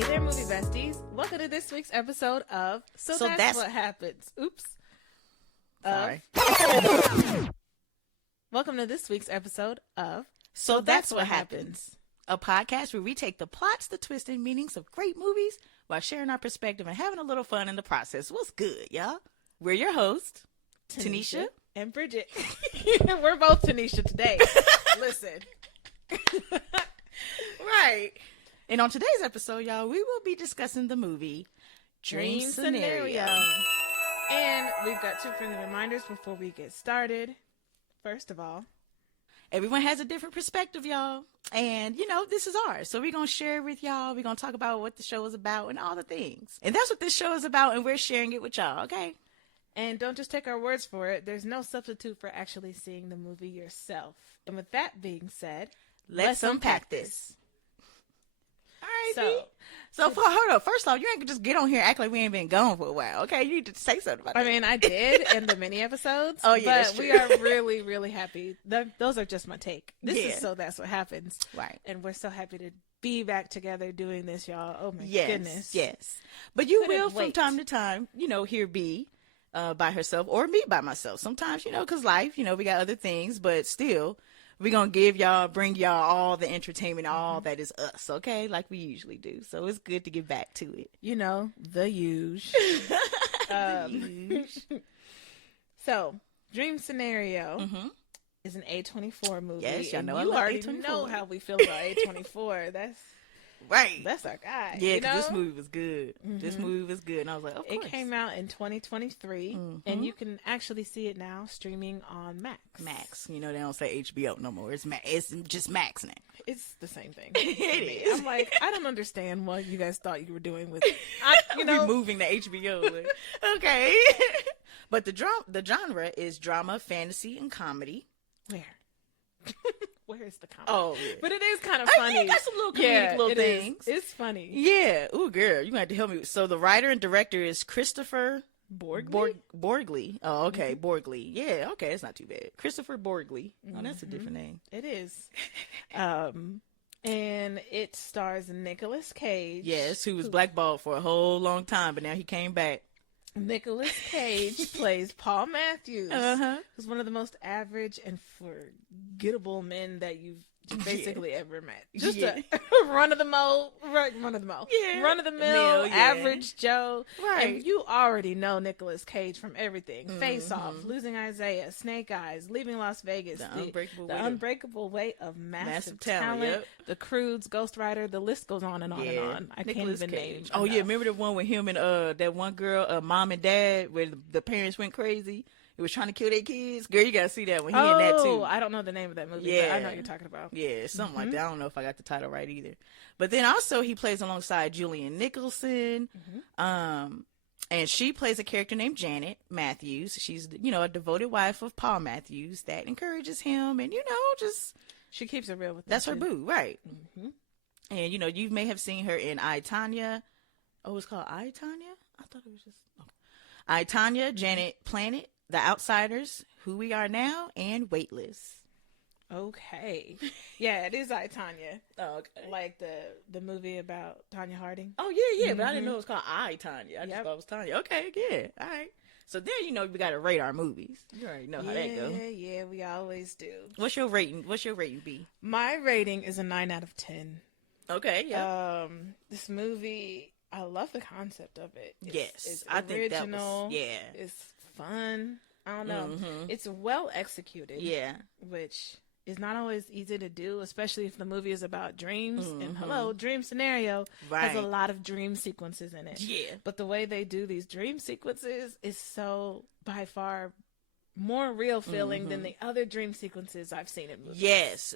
Hey there, movie besties. Welcome to this week's episode of So That's What Happens. Oops. Sorry. Welcome to this week's episode of So That's What Happens. A podcast where we take the plots, the twists, and meanings of great movies while sharing our perspective and having a little fun in the process. What's good, y'all? We're your hosts, Tanisha and Bridget. We're both Tanisha today. Listen. Right. And on today's episode, y'all, we will be discussing the movie Dream Scenario. And we've got two friendly reminders before we get started. First of all, everyone has a different perspective, y'all. And, this is ours. So we're going to share it with y'all. We're going to talk about what the show is about and all the things. And that's what this show is about, and we're sharing it with y'all, okay? And don't just take our words for it. There's no substitute for actually seeing the movie yourself. And with that being said, let's unpack this. All right, So hold up. First off, you ain't just get on here and act like we ain't been gone for a while, okay? You need to say something about that. I mean, I did in the mini episodes. Oh, yeah, but we are really, really happy. Those are just my take. This is So That's What Happens. Right. And we're so happy to be back together doing this, y'all. Oh, my goodness. Yes. But you will, from time to time, hear B by herself or me by myself. Sometimes, because life, we got other things, but still, we're going to bring y'all all the entertainment, all that is us, okay? Like we usually do. So it's good to get back to it. The huge. So, Dream Scenario is an A24 movie. Yes, y'all know you already A24. know how we feel about A24. That's our guy. Yeah, because this movie was good. This movie was good. And I was like, of course. It came out in 2023, and you can actually see it now streaming on Max. Max. They don't say HBO no more. It's just Max now. It's the same thing. It is. I'm like, I don't understand what you guys thought you were doing with removing the HBO. Okay. But the genre is drama, fantasy, and comedy. Where? Where is the comedy? Oh, yeah. But it is kind of funny. Yeah, got some little comedic little things. It's funny. Yeah. Ooh, girl, you might have to help me. So the writer and director is Christopher Borgley. Oh, okay. Borgley. Yeah, okay. It's not too bad. Christopher Borgley. Oh, that's a different name. It is. And it stars Nicolas Cage. Yes, who was blackballed for a whole long time, but now he came back. Nicolas Cage plays Paul Matthews, who's one of the most average and forgettable men that you've basically ever met. Just a run of the mill, average Joe. Right. And you already know Nicolas Cage from everything: Face Off, Losing Isaiah, Snake Eyes, Leaving Las Vegas, the Unbreakable Weight of Massive Talent, yep. The Croods, Ghost Rider. The list goes on and on and on. I Nicolas can't even Cage. name. Oh, yeah, remember the one with him and that one girl, mom and dad, where the parents went crazy? He was trying to kill their kids. Girl, you gotta see that one. He in that too. I don't know the name of that movie, Yeah. but I know what you're talking about. Yeah, something like that. I don't know if I got the title right either. But then also he plays alongside Julian Nicholson. And she plays a character named Janet Matthews. She's, a devoted wife of Paul Matthews that encourages him and, just... She keeps it real with him. That's her boo, right. And, you may have seen her in I, Tonya. Oh, it's called I, Tonya? I thought it was just... Okay. I, Tonya, Janet Planet, The Outsiders, Who We Are Now, and Weightless. Okay. Yeah, it is I, Tonya. Oh, okay. Like the movie about Tonya Harding. Oh, yeah, but I didn't know it was called I, Tonya. I just thought it was Tonya. Okay, yeah, all right. So then, we got to rate our movies. You already know how that goes. Yeah, we always do. What's your rating? What's your rating, B? My rating is a 9 out of 10. Okay, yeah. This movie, I love the concept of it. It's I think that was, It's fun. I don't know. It's well executed. Yeah. Which is not always easy to do, especially if the movie is about dreams. And Dream Scenario has a lot of dream sequences in it. Yeah. But the way they do these dream sequences is so by far more real feeling than the other dream sequences I've seen in movies. Yes.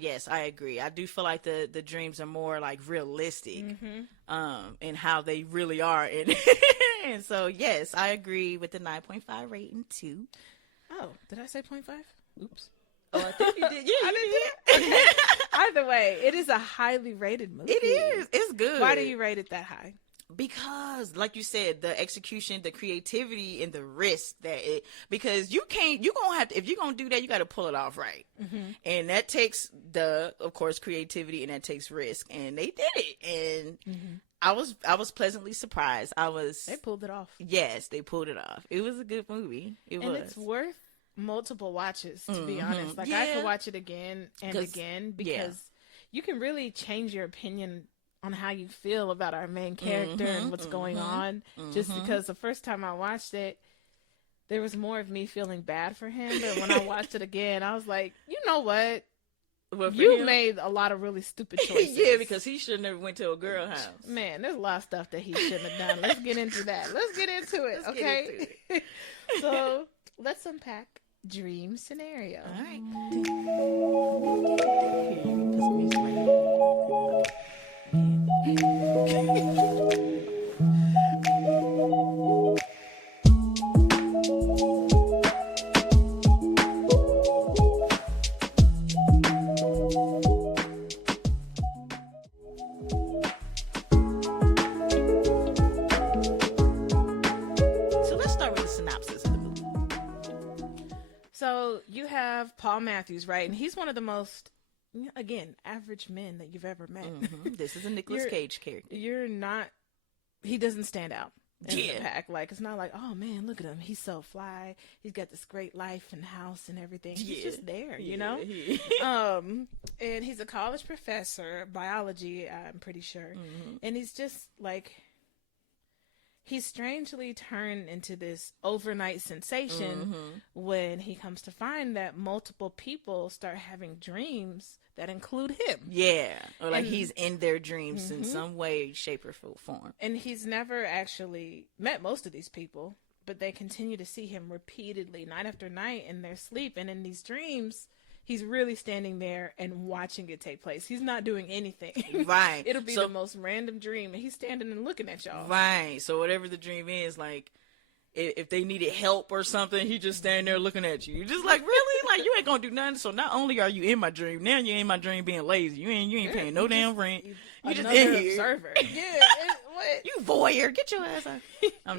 Yes, I agree. I do feel like the dreams are more like realistic in how they really are. And so, yes, I agree with the 9.5 rating too. Oh, did I say 0.5? Oops. Oh, I think you did. Yeah, I did. Either way, it is a highly rated movie. It is. It's good. Why do you rate it that high? Because, like you said, the execution, the creativity, and the risk because you gonna have to, if you're gonna do that, you got to pull it off right. And that takes of course, creativity, and that takes risk, and they did it. And I was pleasantly surprised. They pulled it off. Yes, they pulled it off. It was a good movie. And it's worth multiple watches, to be honest. Like, I could watch it again and again, because you can really change your opinion on how you feel about our main character and what's going on. Just because the first time I watched it, there was more of me feeling bad for him. But when I watched it again, I was like, you know what? You made a lot of really stupid choices. Yeah, because he should have never went to a girl house. Man, there's a lot of stuff that he shouldn't have done. Let's get into that. Let's get into it, okay? So, let's unpack dream scenario. All right. So you have Paul Matthews, right? And he's one of the most, again, average men that you've ever met. This is a Nicolas Cage character. He doesn't stand out in the pack. Like, it's not like, oh man, look at him. He's so fly. He's got this great life and house and everything. He's just there, you know? And he's a college professor, biology, I'm pretty sure. And he's just like, he's strangely turned into this overnight sensation when he comes to find that multiple people start having dreams that include him. Yeah. Or like he's in their dreams in some way, shape, or form. And he's never actually met most of these people, but they continue to see him repeatedly, night after night, in their sleep. And in these dreams, he's really standing there and watching it take place. He's not doing anything. Right. It'll be the most random dream, and he's standing and looking at y'all. Right. So whatever the dream is, like, if they needed help or something, he just standing there looking at you. You're just like, really? Like, you ain't gonna do nothing. So not only are you in my dream, now you're in my dream being lazy. You ain't paying no damn rent. You just in here. Observer. What? You voyeur. Get your ass out.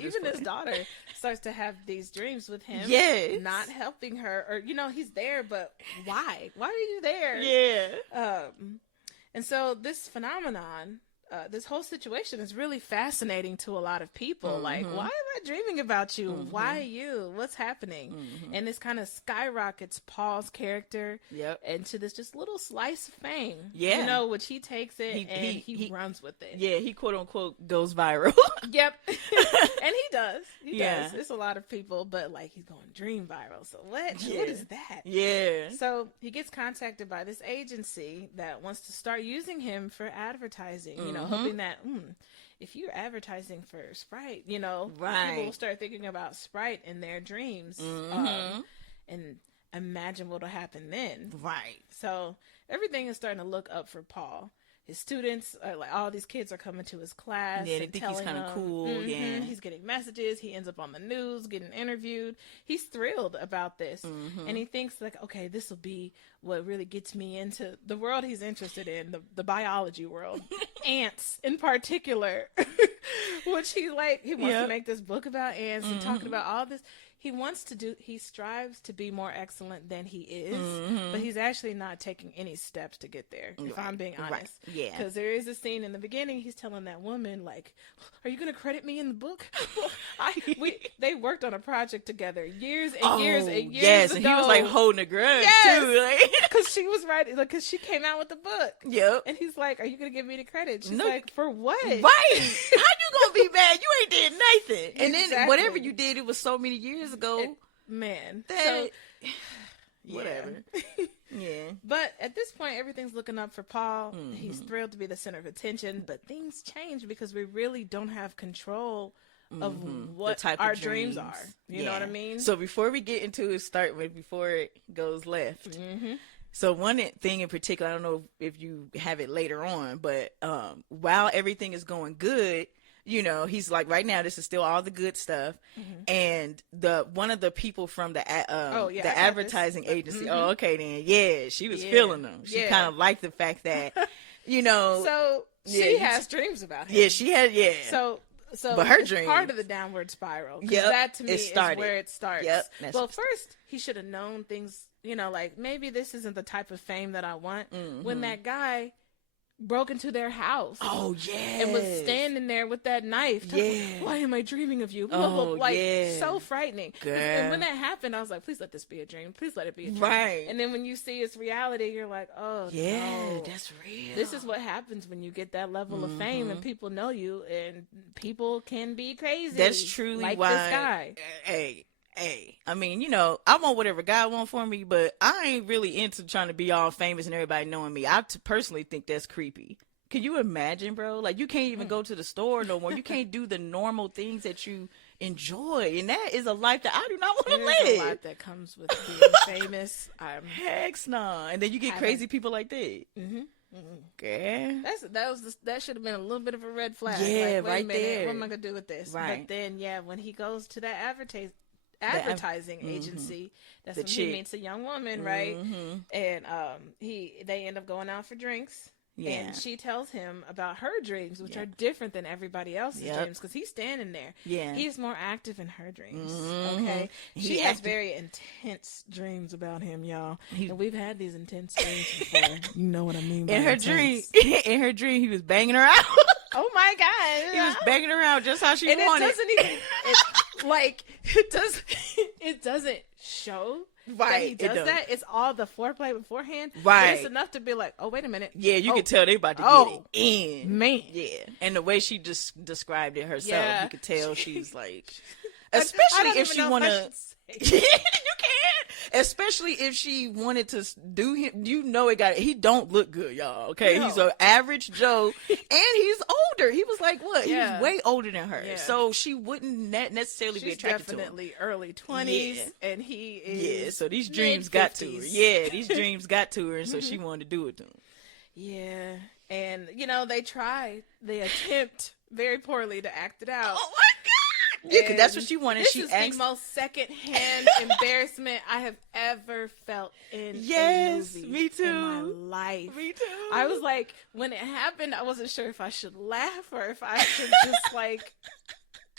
Even his daughter starts to have these dreams with him. Yes. Not helping her. Or, he's there, but why? Why are you there? Yeah. And so this phenomenon, this whole situation is really fascinating to a lot of people. Like, why am I dreaming about you? Why you? What's happening? And this kind of skyrockets Paul's character into this just little slice of fame. Yeah. Which he takes it he runs with it. Yeah, he quote unquote goes viral. Yep. And he does. He does. It's a lot of people, but like, he's going dream viral. So what? Yeah. What is that? Yeah. So he gets contacted by this agency that wants to start using him for advertising, hoping that if you're advertising for Sprite, people will start thinking about Sprite in their dreams and imagine what'll happen then. Right. So everything is starting to look up for Paul. His students, like, all these kids are coming to his class. Yeah, they think he's kind of cool. Yeah. He's getting messages. He ends up on the news, getting interviewed. He's thrilled about this. And he thinks, like, okay, this will be what really gets me into the world he's interested in, the biology world. Ants in particular, which he wants to make this book about ants and talking about all this. He strives to be more excellent than he is, but he's actually not taking any steps to get there, if I'm being honest. Right. Yeah. Because there is a scene in the beginning, he's telling that woman, like, are you going to credit me in the book? They worked on a project together years and years and years yes, ago. And he was like holding a grudge too. Because she was writing, because she came out with the book. Yep. And he's like, are you going to give me the credit? She's like, for what? Right. How you going to be mad? You ain't did nothing. And then whatever you did, it was so many years ago. Whatever. Yeah. But at this point, everything's looking up for Paul. He's thrilled to be the center of attention, but things change because we really don't have control of what type our dreams are. You know what I mean? So before we get into it, before it goes left. So one thing in particular, I don't know if you have it later on, but while everything is going good, he's like, right now, this is still all the good stuff. And one of the people from the advertising agency, she was feeling them. She kind of liked the fact that, So she has dreams about him. Yeah, she had. Yeah. So but her it's dreams, part of the downward spiral. Yep, that to me is where it starts. Yep. Well, first he should have known things. You know, like maybe this isn't the type of fame that I want. When that guy broke into their house. Oh yeah. And was standing there with that knife. Yeah. Why am I dreaming of you? Oh, like yeah. so frightening. Girl. And when that happened, I was like, please let this be a dream. Please let it be a dream. Right. And then when you see it's reality, you're like, oh yeah, no. that's real. This is what happens when you get that level of fame and people know you, and people can be crazy. That's truly like why. This guy. Hey, I mean, you know, I want whatever God wants for me, but I ain't really into trying to be all famous and everybody knowing me. I personally think that's creepy. Can you imagine, bro? Like, you can't even go to the store no more. You can't do the normal things that you enjoy, and that is a life that I do not want to live. There's a lot that comes with being famous. Heck no. And then you get crazy people like that. Okay. That should have been a little bit of a red flag. Yeah, like, right there. What am I gonna do with this? Right. But then, when he goes to that advertising agency, that's when he meets a young woman, right? And they end up going out for drinks. Yeah. And she tells him about her dreams, which are different than everybody else's dreams, because he's standing there. Yeah. He's more active in her dreams. Okay. She has very intense dreams about him, y'all. And we've had these intense dreams before. You know what I mean by in her dream, he was banging her out. Oh my God. He was banging her out just how she wanted. It doesn't show. Right, that he does that. It's all the foreplay beforehand. Right, but it's enough to be like, oh, wait a minute. Yeah, you can tell they about to get it in. Man, yeah, and the way she just described it herself, you could tell she's like, especially if she want to. You can't, especially if she wanted to do him. You know, he don't look good, y'all. Okay, he's an average Joe, and he's older. He was like what? He was way older than her, so she wouldn't necessarily be attracted to him. Definitely early 20s, and he is. Yeah, so these dreams got to her. Yeah, these dreams got to her, and so she wanted to do it to him. Yeah, and they attempt very poorly to act it out. Oh my God. Yeah, because that's what she wanted. This is the most secondhand embarrassment I have ever felt in a movie me too. in my life. Me too. I was like, when it happened, I wasn't sure if I should laugh or if I should just like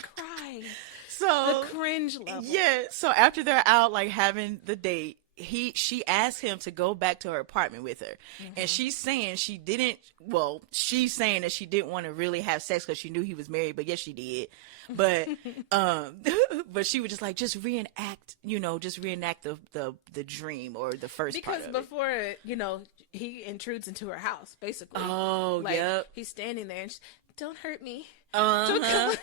cry. So the cringe level. Yeah. So after they're out, like having the date, she asked him to go back to her apartment with her, and she's saying she didn't. Well, she's saying that she didn't want to really have sex because she knew he was married, but yes, she did. But but she would just reenact, the dream or the first part of it. Because before, he intrudes into her house, basically. Oh, yep. He's standing there and she's, don't hurt me. Oh,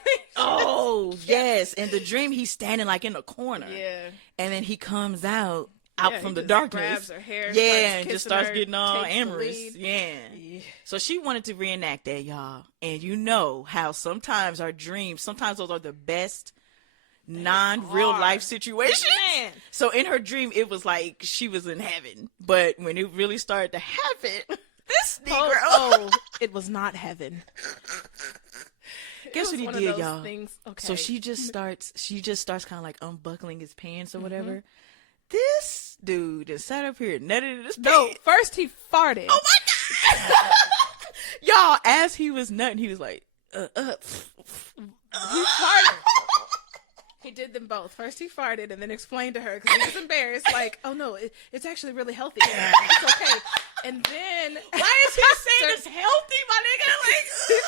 yes. In the dream, he's standing like in a corner. Yeah. And then he comes out from the darkness. Grabs her hair. And just starts getting all amorous. Yeah. So she wanted to reenact that, y'all. And you know how sometimes those are the best non-real life situations. Man. So in her dream, it was like she was in heaven. But when it really started to happen, this Negro. It was not heaven. Guess what he did, y'all? Okay. So she just starts kind of like unbuckling his pants or whatever. This dude just sat up here and nutted in his pants. No, first he farted. Oh my God! Y'all, as he was nutting, he was like, He farted. He did them both. First he farted and then explained to her because he was embarrassed. Like, oh no, it's actually really healthy. It's okay. And then why is he saying it's healthy, my nigga?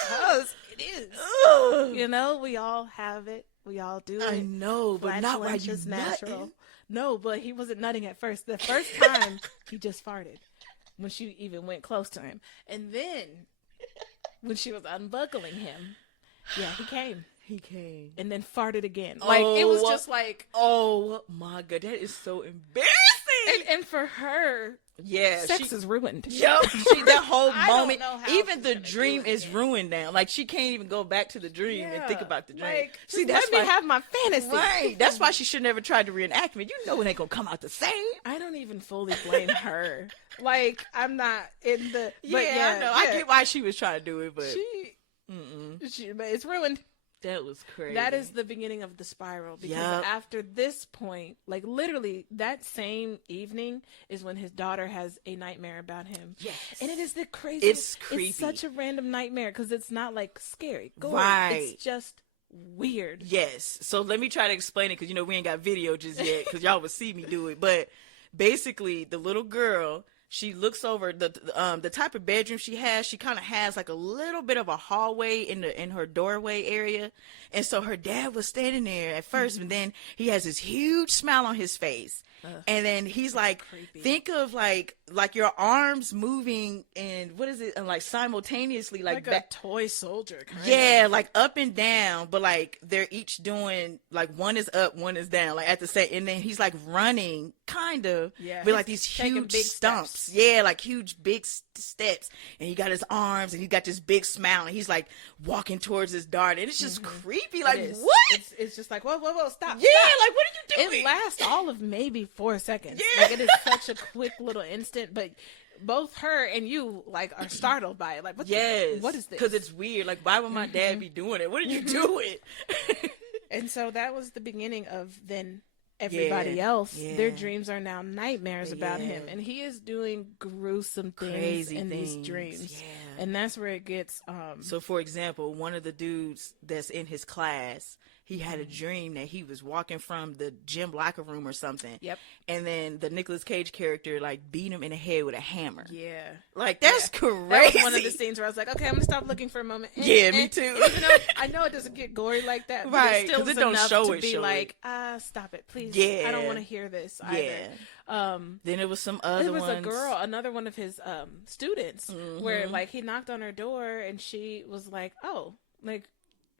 Because it is. We all have it. We all do it. I know, but not while you natural. Nutting. No, but he wasn't nutting at first. The first time he just farted when she even went close to him, and then when she was unbuckling him, he came. He came and then farted again. Like it was just like, oh my God, that is so embarrassing. And for her, sex is ruined. Yep, that whole moment, even the dream is ruined now. Like she can't even go back to the dream and think about the dream. Like, let me have my fantasy. Right. That's why she should never try to reenact me. You know it ain't gonna come out the same. I don't even fully blame her. Like I'm not in the. But I know. I get why she was trying to do it, but but it's ruined. That was crazy. That is the beginning of the spiral, because after this point, like literally that same evening is when his daughter has a nightmare about him. Yes. And it is the craziest. It's creepy. It's such a random nightmare because it's not like scary. Gory. Right. It's just weird. Yes. So let me try to explain it, because, you know, we ain't got video just yet, because y'all would see me do it. But basically, the little girl, she looks over the type of bedroom she has. She kind of has like a little bit of a hallway in her doorway area, and so her dad was standing there at first, and then he has this huge smile on his face, and then he's like, creepy. think of like your arms moving and what is it, and like simultaneously, like a toy soldier. Yeah, like up and down, but like they're each doing like one is up, one is down, like at the same. And then he's like running, kind of, with like these huge stumps. Yeah, like huge big steps, and he got his arms, and he got this big smile, and he's like walking towards his daughter, and it's just creepy. Like what? It's just like whoa, stop. Yeah, stop. like what are you doing? It lasts all of maybe 4 seconds. Yeah. Like it is such a quick little instant, but both her and you like are startled by it. Like what? Yes. What is this? Because it's weird. Like why would my dad be doing it? What are you doing? And so that was the beginning of then everybody else. Their dreams are now nightmares about him, and he is doing gruesome things Crazy in things. these dreams. Yeah. And that's where it gets. So, for example, one of the dudes that's in his class, he had a dream that he was walking from the gym locker room or something. Yep. And then the Nicolas Cage character like beat him in the head with a hammer. Yeah. Like that's crazy. That was one of the scenes where I was like, okay, I'm gonna stop looking for a moment. Me too. Even though I know it doesn't get gory like that, but right? Because it don't show it. Be like, stop it, please. Yeah. I don't want to hear this either. Then it was some other ones. It was a girl, another one of his students, where like he knocked on her door and she was like, oh, like.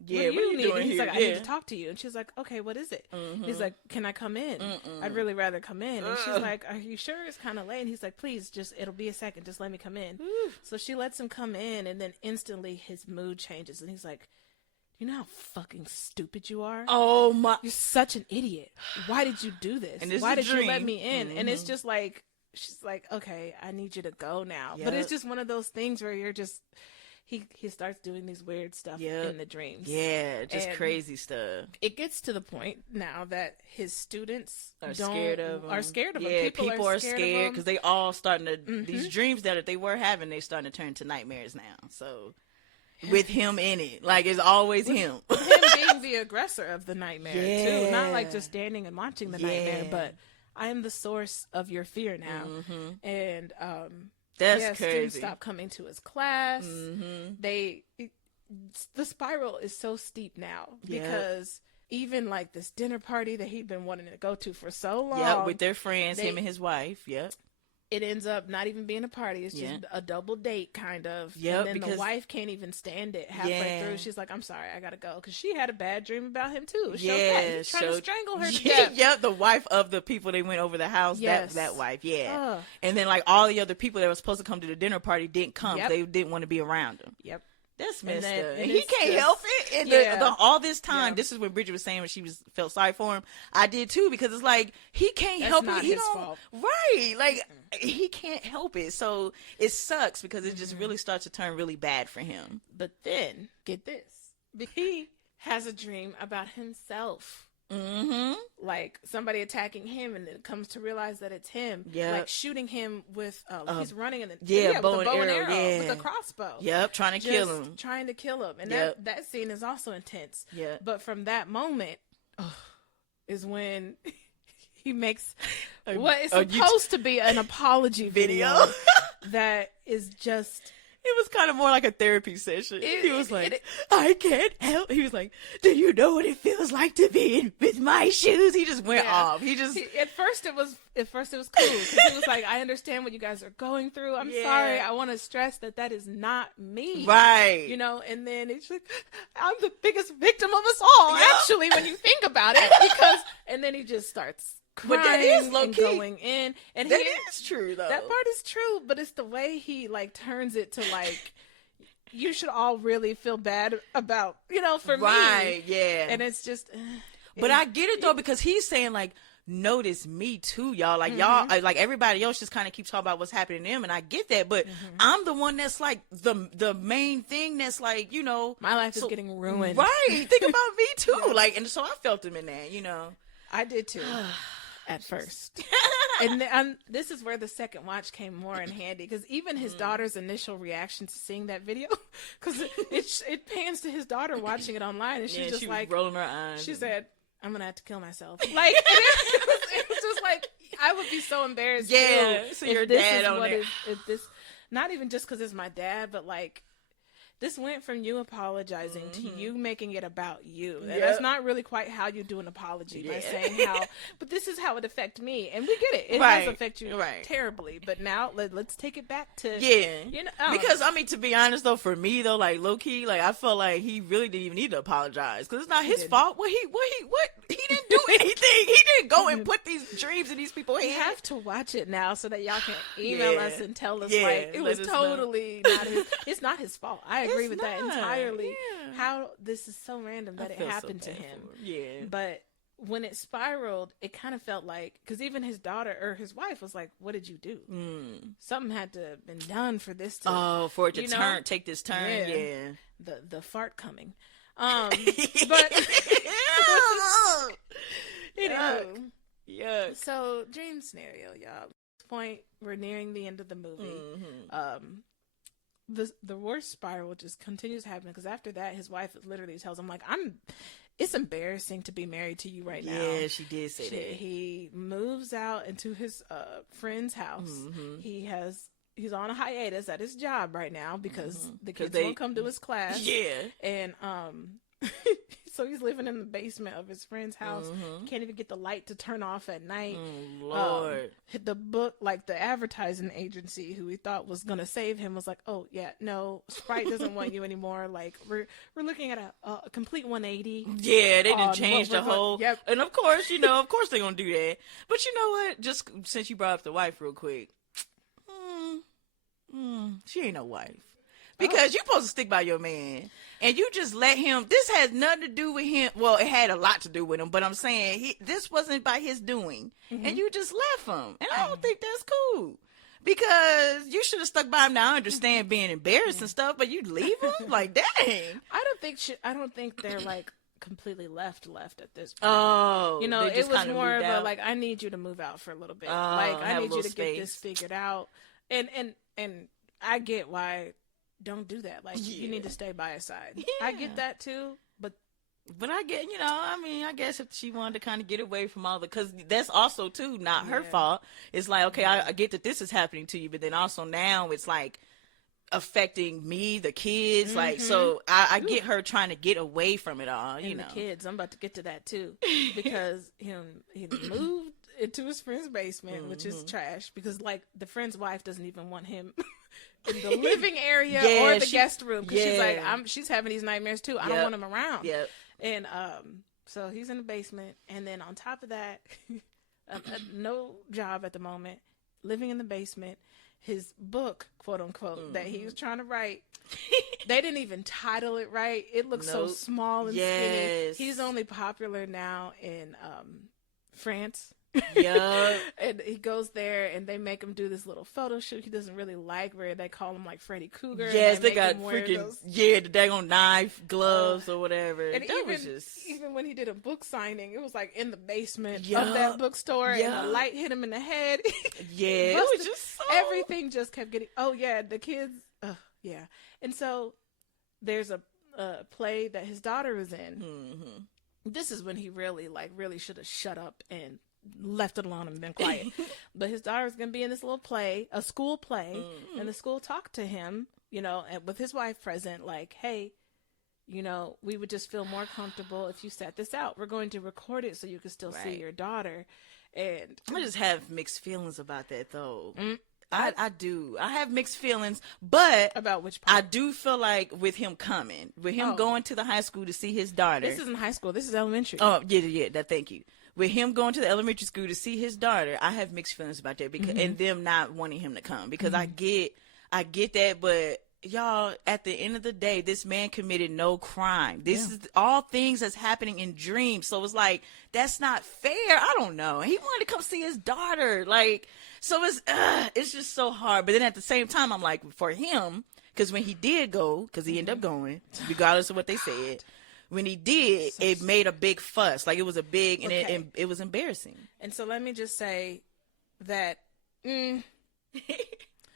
Yeah, what do you need? doing and he's here? like, I need to talk to you. And she's like, okay, what is it? He's like, can I come in? I'd really rather come in. And she's like, are you sure? It's kind of late. And he's like, please, just, it'll be a second. Just let me come in. So she lets him come in, and then instantly his mood changes. And he's like, you know how fucking stupid you are? Oh my. You're such an idiot. Why did you do this? And Why did you let me in? And it's just like, she's like, okay, I need you to go now. But it's just one of those things where you're just, he starts doing these weird stuff in the dreams. Yeah, just crazy stuff. It gets to the point now that his students are scared of him. Yeah, people are scared because they all starting to these dreams that they were having, they starting to turn to nightmares now. So with him in it, like it's always him. Him being the aggressor of the nightmare too, not like just standing and watching the nightmare, but I am the source of your fear now, and that's crazy. Students stop coming to his class. The spiral is so steep now because even like this dinner party that he'd been wanting to go to for so long, with their friends, him and his wife, it ends up not even being a party. It's just a double date kind of. And then the wife can't even stand it halfway through. She's like, I'm sorry, I gotta go. Because she had a bad dream about him too. He's trying to strangle her to death. The wife of the people they went over the house. That wife, and then like all the other people that were supposed to come to the dinner party didn't come. They didn't want to be around him. That's messed up. And he can't help it. And all this time, this is when Bridget was saying when she felt sorry for him. I did too, because it's like he can't help it. He don't. Fault. Right. Like he can't help it. So it sucks because it just really starts to turn really bad for him. But then, get this. He has a dream about himself. Like somebody attacking him, and it comes to realize that it's him. Like shooting him with he's running in the with a bow and arrow with a crossbow. Trying to kill him. And that scene is also intense. But from that moment is when he makes what is supposed to be an apology video that is just. It was kind of more like a therapy session. He was like, I can't help. He was like, do you know what it feels like to be in with my shoes? He just went off. At first it was cool. Because he was like, I understand what you guys are going through. I'm sorry. I want to stress that is not me. Right. You know, and then it's like, I'm the biggest victim of us all, actually, when you think about it. And then he just starts crying, but that is low key. Going in, and that is true though. That part is true, but it's the way he like turns it to like you should all really feel bad about, for me, right? Yeah, and it's just. But I get it though, because he's saying like, notice me too, y'all. Like y'all, like everybody else just kind of keeps talking about what's happening to them, and I get that, but I'm the one that's like the main thing that's like, you know, my life is getting ruined. Right. Think about me too. Like, and so I felt him in that, you know. I did too. At first. And this is where the second watch came more in handy, because even his daughter's initial reaction to seeing that video, because it pans to his daughter watching it online, and she's just she like was rolling her eyes. She said, "I'm gonna have to kill myself." Like it was just like, I would be so embarrassed. Yeah, too, so your dad on there. If this, not even just because it's my dad, but like, this went from you apologizing to you making it about you. And that's not really quite how you do an apology, by saying how, but this is how it affected me. And we get it. It does affect you terribly. But now let's take it back to, you know. Because, I mean, to be honest, though, for me, though, like, low-key, like, I felt like he really didn't even need to apologize. Because it's not his fault. He didn't do anything. He didn't go and put these dreams in these people's heads. You have to watch it now so that y'all can email us and tell us, like, it was totally not his, it's not his fault. I agree with that entirely. Yeah. How this is so random that it happened to him. Yeah. But when it spiraled, it kind of felt like, because even his daughter or his wife was like, "What did you do? Something had to have been done for this to for it to take this turn." Yeah. The fart coming. But Yuck. So dream scenario, y'all. At this point, we're nearing the end of the movie. The worst spiral just continues happening, because after that, his wife literally tells him, like, it's embarrassing to be married to you right now. Yeah, she did say that. He moves out into his friend's house. He's on a hiatus at his job right now because the kids won't come to his class. Yeah. And so he's living in the basement of his friend's house. Can't even get the light to turn off at night. Lord. The book, like the advertising agency who he thought was going to save him, was like, "Oh yeah, no, Sprite doesn't want you anymore. Like we're looking at a complete 180. Yeah, they didn't change the whole. Yep. And of course, they're going to do that. But you know what? Just since you brought up the wife real quick, she ain't no wife. Because you're supposed to stick by your man. And you just let him. This has nothing to do with him. Well, it had a lot to do with him. But I'm saying this wasn't by his doing. And you just left him. And I don't think that's cool. Because you should have stuck by him. Now I understand being embarrassed and stuff. But you leave him? Like, dang. I don't think they're like completely left at this point. Oh. You know, it was more of a, like, I need you to move out for a little bit. Like, I need you to get this figured out. And I get why. Don't do that. Like, you need to stay by his side. Yeah. I get that too, but I get, I guess if she wanted to kind of get away from all because that's also too not her fault. It's like, okay, I get that this is happening to you, but then also now it's like affecting me, the kids. Like, so I get her trying to get away from it all. You know, the kids. I'm about to get to that too, because he moved into his friend's basement, which is trash. Because like the friend's wife doesn't even want him in the living area or the guest room, because she's like, she's having these nightmares too. I don't want him around. Yep. And so he's in the basement, and then on top of that, no job at the moment, living in the basement. His book, quote unquote, that he was trying to write, they didn't even title it right. It looks so small and skinny. He's only popular now in France. Yeah. And he goes there and they make him do this little photo shoot. He doesn't really like where they call him like Freddy Krueger. Yes, they got freaking the daggone knife, gloves or whatever. And even when he did a book signing, it was like in the basement of that bookstore, and the light hit him in the head. It was just everything just kept getting the kids. And so there's a play that his daughter was in. This is when he really should have shut up and left it alone and been quiet. But his daughter's gonna be in this little play, a school play, and the school talked to him, and with his wife present, like, hey, we would just feel more comfortable if you set this out. We're going to record it so you can still see your daughter. And I just have mixed feelings about that though. I do. I have mixed feelings, but about which part? I do feel like with him going to the high school to see his daughter. This isn't high school. This is elementary. Oh, yeah. Thank you. With him going to the elementary school to see his daughter, I have mixed feelings about that because and them not wanting him to come, because I get that, but y'all, at the end of the day, this man committed no crime. This is all things that's happening in dreams. So it's like, that's not fair. I don't know. He wanted to come see his daughter. Like, so it's just so hard. But then at the same time, I'm like, for him, because when he did go, because he ended up going, regardless of what they said, when he did, it made a big fuss. Like, it was a big, and it was embarrassing. And so let me just say that...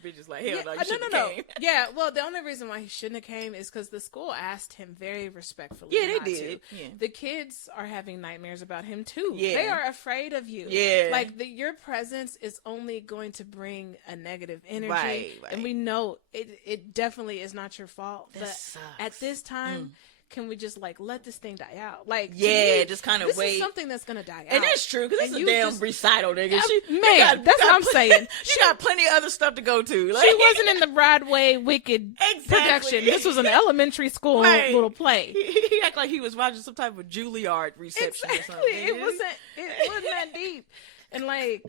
Bitches like, hell no, you shouldn't have came. Yeah, well, the only reason why he shouldn't have came is because the school asked him very respectfully. Yeah, they did. Yeah. The kids are having nightmares about him too. Yeah. They are afraid of you. Yeah. Like, your presence is only going to bring a negative energy. Right. And we know it definitely is not your fault. That but sucks. at this time... Can we just like let this thing die out? Like, yeah, just kind of wait. This is something that's gonna die out. And it's true because it's a damn recital, nigga. Man, that's what I'm saying. She got plenty of other stuff to go to. Like, she wasn't in the Broadway Wicked production. This was an elementary school little play. He acted like he was watching some type of Juilliard reception or something. It wasn't that deep. And like,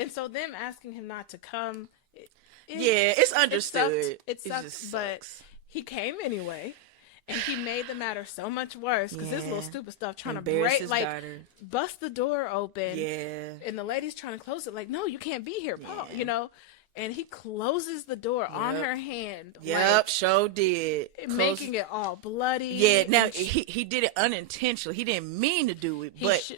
and so them asking him not to come. It's understood. It sucks, but he came anyway. And he made the matter so much worse because this little stupid stuff trying to break, like, bust the door open. Yeah. And the lady's trying to close it, like, no, you can't be here, Paul, you know? And he closes the door on her hand. Yep, sure did. Making it all bloody. Yeah, now he did it unintentionally. He didn't mean to do it, but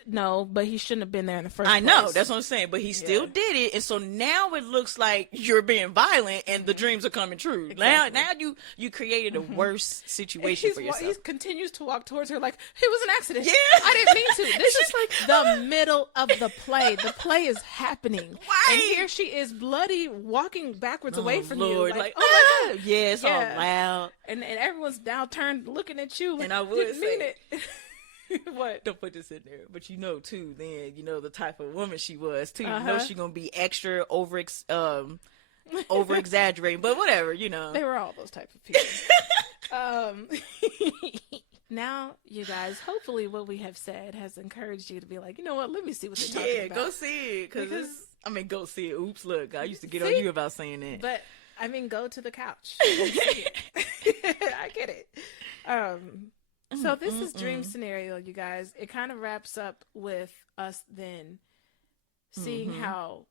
but he shouldn't have been there in the first place. I know, that's what I'm saying, but he still did it, and so now it looks like you're being violent and the dreams are coming true. Exactly. Now you created a worse situation for yourself. He continues to walk towards her like, it was an accident. Yeah. I didn't mean to. This is like the middle of the play. The play is happening. Right. And here she is bloody, walking backwards away from Lord. you. Like, oh my God. Yeah, it's all loud. And everyone's now turned looking at you. And I would didn't say, mean it. What? Don't put this in there. But you know, too, then, you know, the type of woman she was, too. You know she's going to be extra over exaggerating. But whatever, you know. They were all those type of people. Now, you guys, hopefully what we have said has encouraged you to be like, you know what, let me see what they're talking about. Yeah, go see it. Go see it. Oops, look, I used to get on you about saying that. But, I mean, go to the couch. I get it. So this is dream scenario, you guys. It kind of wraps up with us then seeing how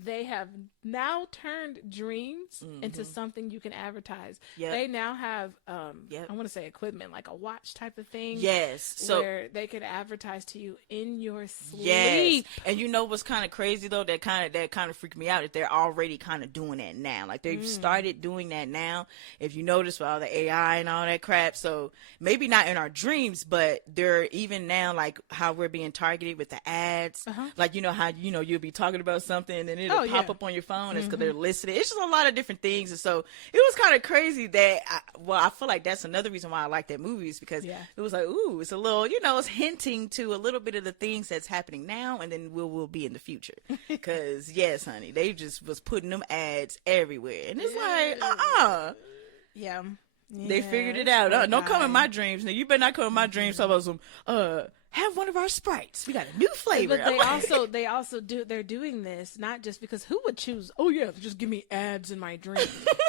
they have now turned dreams into something you can advertise. Yep. They now have, I want to say equipment, like a watch type of thing. Yes. Where they could advertise to you in your sleep. Yes. And you know what's kind of crazy though? That kind of freaked me out. That they're already kind of doing that now. Like they've started doing that now. If you notice with all the AI and all that crap. So maybe not in our dreams, but they're even now like how we're being targeted with the ads. Like, you know how, you know, you'll be talking about something and it'll pop up on your phone. It's because they're listening. It's just a lot of different things. And so it was kind of crazy that, I feel like that's another reason why I like that movie is because it was like, ooh, it's a little, you know, it's hinting to a little bit of the things that's happening now and then will be in the future. Because, yes, honey, they just was putting them ads everywhere. And it's like, Yeah. They figured it out. Don't come in my dreams. Now, you better not come in my dreams. Talk about some, have one of our Sprites. We got a new flavor. But they also they're doing this not just because who would choose, oh yeah, just give me ads in my dreams.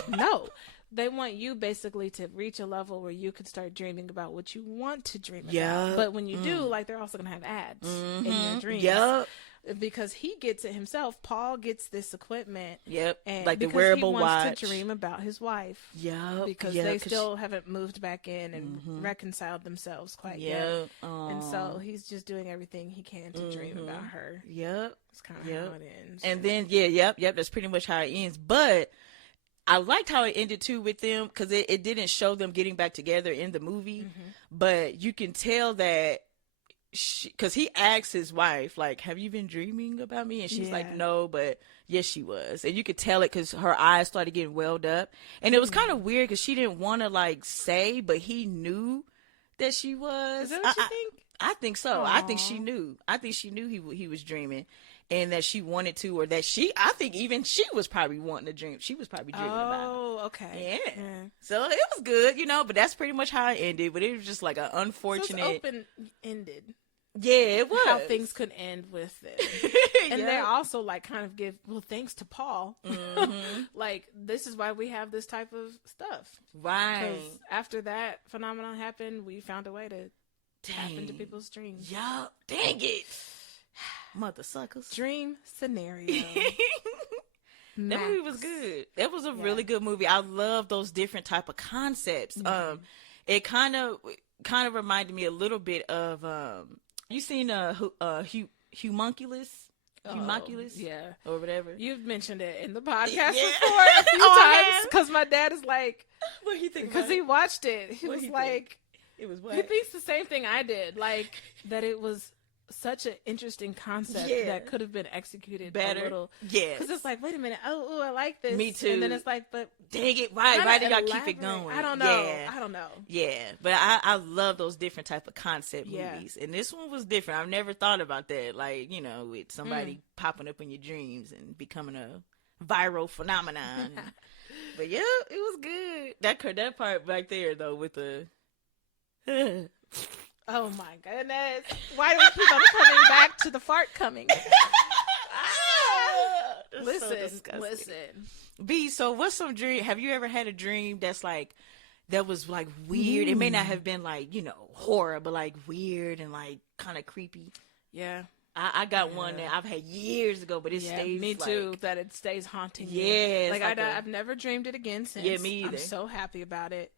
No. They want you basically to reach a level where you could start dreaming about what you want to dream about. But when you do, like, they're also going to have ads in your dreams. Yep. Because he gets it himself. Paul gets this equipment. Yep. And like the wearable watch. Because he wants to dream about his wife. Yep. Because they still haven't moved back in and reconciled themselves quite yet. And so he's just doing everything he can to dream about her. Yep. It's kind of how it ends. And then, that's pretty much how it ends. But I liked how it ended too with them because it didn't show them getting back together in the movie. But you can tell that because he asked his wife, like, have you been dreaming about me? And she's like, no, but yes, she was. And you could tell it because her eyes started getting welled up. And it was kind of weird because she didn't want to, like, say, but he knew that she was. Is that what you think? I think so. Aww. I think she knew. I think she knew he was dreaming. And that she wanted to, or that I think even she was probably wanting to dream. She was probably dreaming about it. Oh, okay. Yeah. So it was good, you know, but that's pretty much how it ended. But it was just like an unfortunate. So it's open-ended. it was. How things could end with it. And they also like kind of give, well, thanks to Paul. Like, this is why we have this type of stuff. Right. Because after that phenomenon happened, we found a way to tap into people's dreams. Yup. Dang it. Mother suckers. Dream scenario. That movie was good. That was a really good movie. I love those different type of concepts. It kind of reminded me a little bit of you seen Humunculus? Humunculus? Yeah. Or whatever. You've mentioned it in the podcast before a few times because my dad is like, what do you think? Because he watched it. He was like, it was what? He thinks the same thing I did. Like, that it was such an interesting concept that could have been executed better. A little. Yeah. Because it's like, wait a minute. Oh, I like this. Me too. And then it's like, but dang it. Why did y'all keep it going? I don't know. Yeah. I don't know. Yeah. But I love those different type of concept movies. And this one was different. I've never thought about that. Like, you know, with somebody popping up in your dreams and becoming a viral phenomenon. But yeah, it was good. That part back there though with the oh my goodness. Why do we keep on coming back to the fart coming? Listen. B, so what's some dream? Have you ever had a dream that's like, that was like weird? It may not have been like, you know, horror, but like weird and like kind of creepy. Yeah. I got one that I've had years ago, but it stays. Me too. That it stays haunting. Yeah. Like I've never dreamed it again since. Yeah, me either. I'm so happy about it.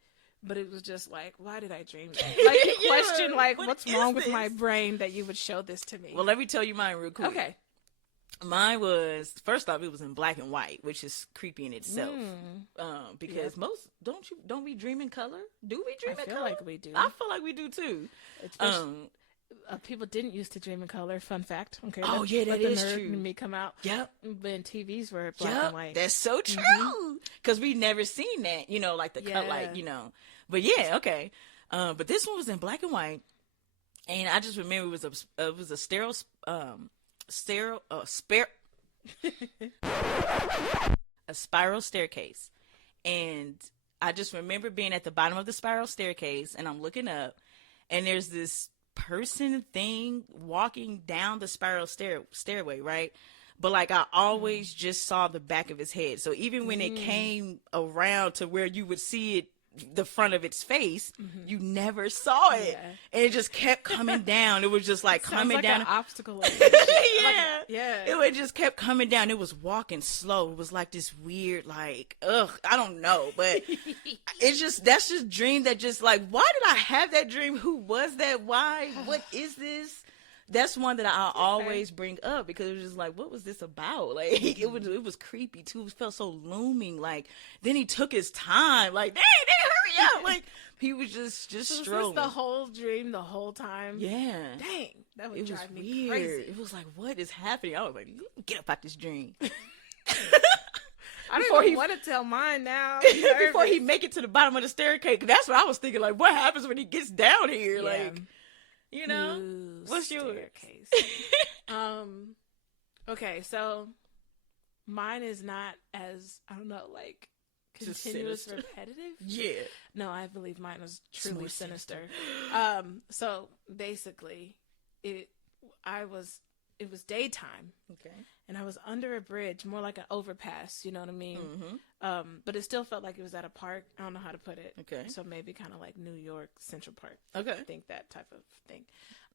But it was just like, why did I dream that? Like, you question, like, what's wrong with my brain that you would show this to me? Well, let me tell you mine real quick. Okay. Mine was, first off, it was in black and white, which is creepy in itself. Because most, don't we dream in color? Do we dream in color? I feel like we do. I feel like we do too. People didn't used to dream in color. Fun fact. Okay. Oh, that is true. And me come out. Yep. When TVs were black and white. That's so true. Because we never seen that, you know, like the cut, like, you know. But yeah, okay. But this one was in black and white. And I just remember it was a a spiral staircase. And I just remember being at the bottom of the spiral staircase and I'm looking up and there's this person thing walking down the spiral stairway, right? But like I always just saw the back of his head. So even when it came around to where you would see it, the front of its face, you never saw it, and it just kept coming down. It was just like coming like down, an obstacle. It just kept coming down. It was walking slow. It was like this weird, like, I don't know, but that's just dream that just like, why did I have that dream? Who was that? Why? What is this? That's one that I always bring up because it was just like, what was this about? Like, it was creepy too. It felt so looming. Like, then he took his time. Like, dang, hurry up! Like, he was just strolling. Was this the whole dream the whole time? Yeah. Dang, that would drive me weird. crazy. It was like, what is happening? I was like, get up out this dream. I don't even want to tell mine now. Before he make it to the bottom of the staircase, that's what I was thinking. Like, what happens when he gets down here? Yeah. Like. You know, what's yours? Okay, so mine is not as, I don't know, like continuous, repetitive. Yeah. No, I believe mine was truly sinister. So basically, it was daytime. Okay. And I was under a bridge, more like an overpass, you know what I mean? But it still felt like it was at a park. I don't know how to put it. Okay. So maybe kind of like New York Central Park. Okay. I think that type of thing.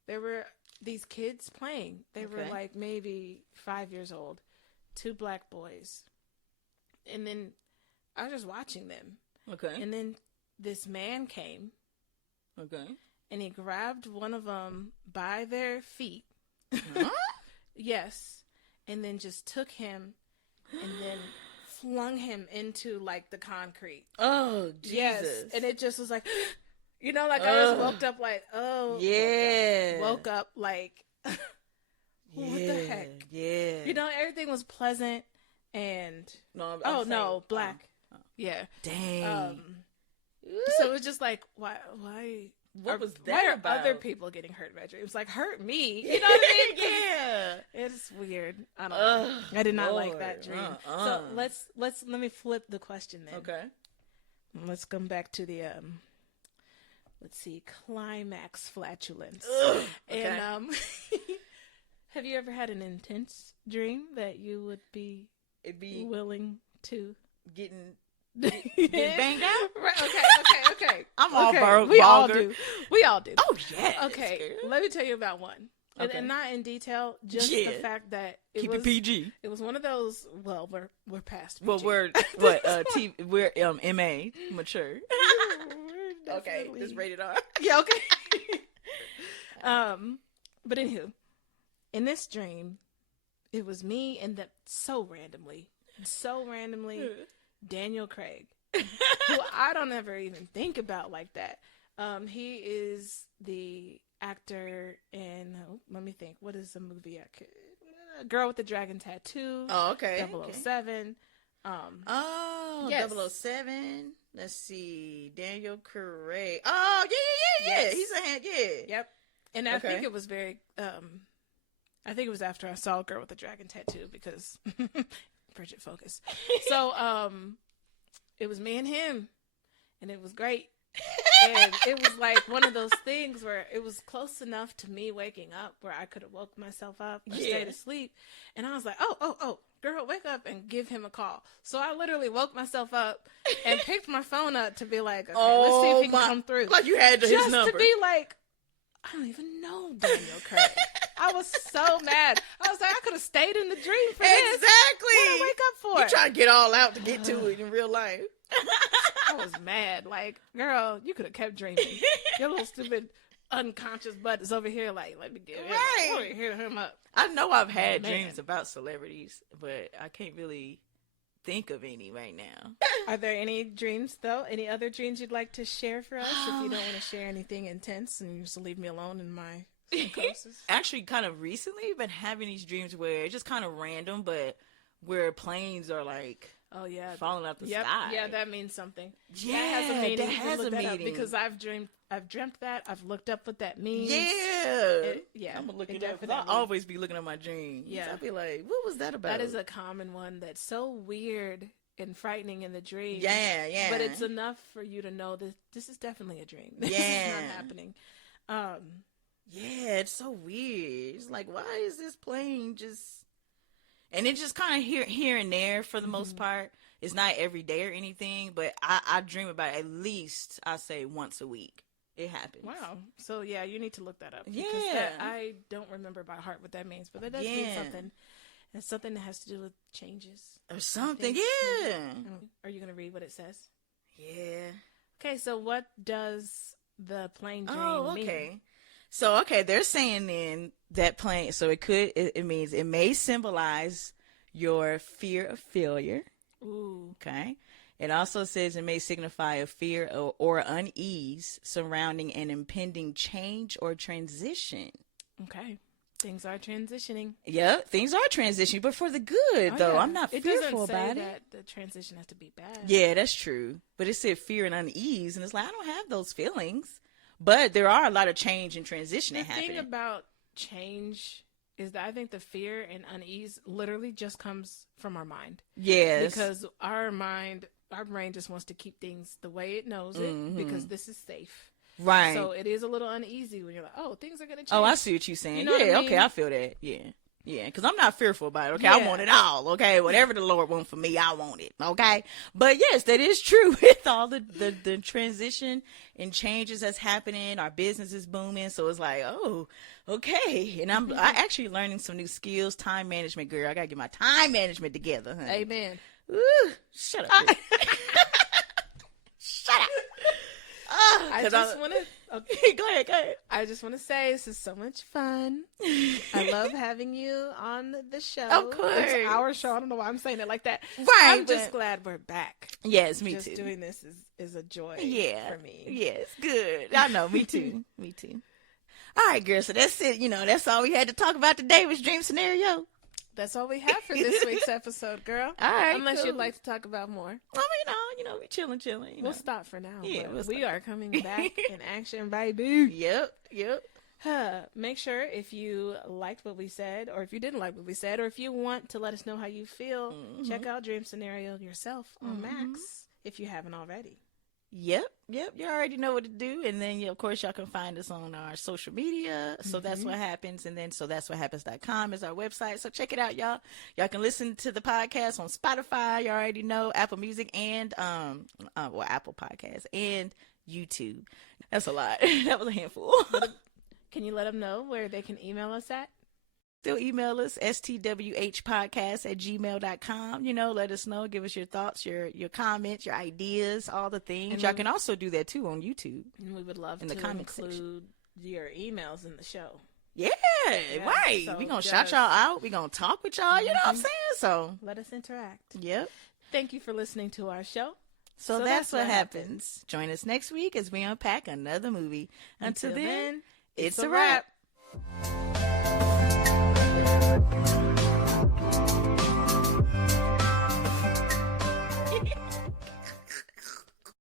There were these kids playing. They were like maybe 5 years old, 2 black boys. And then I was just watching them. Okay. And then this man came. Okay. And he grabbed one of them by their feet. Huh? Yes. And then just took him and then flung him into like the concrete. Oh, Jesus. Yes. And it just was like, you know, like I just woke up like, yeah. Woke up like, what the heck? Yeah. You know, everything was pleasant and, black. Yeah. Dang. So it was just like, why? What was that why are about? other people getting hurt by dreams? Like, hurt me. You know what I mean? Yeah. It's weird. I don't know. I did not like that dream. So let me flip the question then. Okay. Let's come back to the let's see, climax flatulence. Ugh, okay. And have you ever had an intense dream that you would be willing to getting banged out? Right. Okay. I'm all We all vulgar. do. We all do. Oh yeah. Okay. Let me tell you about one. And not in detail, just the fact that keep it PG. It was one of those. Well, we're past PG. Well, we're what? We're MA mature. Okay, just rated R. Yeah. Okay. But anywho, in this dream, it was me, and that so randomly, Daniel Craig, who I don't ever even think about like that. He is the actor in, let me think, what is the movie I could, Girl with the Dragon Tattoo. Oh, okay. 007. Yes. 007. Let's see. Daniel Craig. Oh, yeah. Yes. He's a hand, yeah. Yep. And I think it was very, I think it was after I saw Girl with the Dragon Tattoo, because Bridget, focus. So, it was me and him, and it was great. And it was like one of those things where it was close enough to me waking up where I could have woke myself up or stayed asleep. And I was like, oh, girl, wake up and give him a call. So I literally woke myself up and picked my phone up to be like, okay, let's see if he can come through. Like you had his number. Just to be like, I don't even know Daniel Craig. I was so mad. I was like, I could have stayed in the dream for this. Exactly. What did I wake up for? You try to get all out to get to it in real life. I was mad. Like, girl, you could have kept dreaming. Your little stupid unconscious butt is over here like, let me get him up. I know I've had dreams about celebrities, but I can't really think of any right now. Are there any dreams, though? Any other dreams you'd like to share for us? If you don't want to share anything intense and you just leave me alone in my psychosis. Actually, kind of recently, I've been having these dreams where it's just kind of random, but where planes are like, falling out the sky. Yeah, that means something. Yeah, that has a meaning. That has a meaning. Because I've dreamt that. I've looked up what that means. Yeah. I'm gonna look it up, because I'll always be looking at my dreams. Yeah. I'll be like, what was that about? That is a common one that's so weird and frightening in the dream. Yeah. But it's enough for you to know that this is definitely a dream. This is not happening. Yeah, it's so weird. It's like, why is this plane just... And it just kind of here and there for the most part. It's not every day or anything, but I dream about it at least, I say, once a week. It happens. Wow. So, yeah, you need to look that up. Yeah. I don't remember by heart what that means, but that does mean something. And something that has to do with changes. Or something, yeah. Are you going to read what it says? Yeah. Okay, so what does the plane dream mean? So, they're saying then that plane, so it means it may symbolize your fear of failure. Ooh. Okay. It also says it may signify a fear or unease surrounding an impending change or transition. Okay. Things are transitioning. Yeah, things are transitioning, but for the good, though. Yeah. I'm not fearful about it. That the transition has to be bad. Yeah, that's true. But it said fear and unease, and it's like, I don't have those feelings. But there are a lot of change and transition that happen. The thing about change is that I think the fear and unease literally just comes from our mind. Yes. Because our brain just wants to keep things the way it knows it, because this is safe. Right. So it is a little uneasy when you're like, oh, things are going to change. Oh, I see what you're saying. You know what I mean? Okay, I feel that. Yeah. Yeah, because I'm not fearful about it, okay? I want it all, okay? Whatever the Lord wants for me, I want it, okay? But yes, that is true with all the transition and changes that's happening. Our business is booming, so it's like, oh, okay. And I actually learning some new skills, time management, girl. I got to get my time management together, honey. Amen. Ooh, shut up. Shut up. I just want to... Okay, go ahead. I just want to say this is so much fun. I love having you on the show. Of course. It's our show. I don't know why I'm saying it like that. Right. I'm just glad we're back. Yes, me too. Just doing this is a joy for me. Yes, good. I know, me too. Me too. All right, girl, so that's it. That's all we had to talk about today was dream scenario. That's all we have for this week's episode, girl. All right, unless you'd like to talk about more. We chilling. We'll stop for now. Yeah, we are coming back in action, baby. Yep. Make sure if you liked what we said, or if you didn't like what we said, or if you want to let us know how you feel, check out Dream Scenario yourself on Max if you haven't already. Yep. You already know what to do. And then, of course, y'all can find us on our social media. So That's What Happens. And then that'swhathappens.com is our website. So check it out, y'all. Y'all can listen to the podcast on Spotify. You already know, Apple Music and, Apple Podcasts and YouTube. That's a lot. That was a handful. Can you let them know where they can email us at? Still email us, stwhpodcast@gmail.com. Let us know. Give us your thoughts, your comments, your ideas, all the things. And y'all can also do that, too, on YouTube. And we would love to include your emails in the show. Yeah, right. So we're going to shout y'all out. We're going to talk with y'all. You know what I'm saying? So let us interact. Yep. Thank you for listening to our show. So that's what happens. Join us next week as we unpack another movie. Until then, it's a wrap.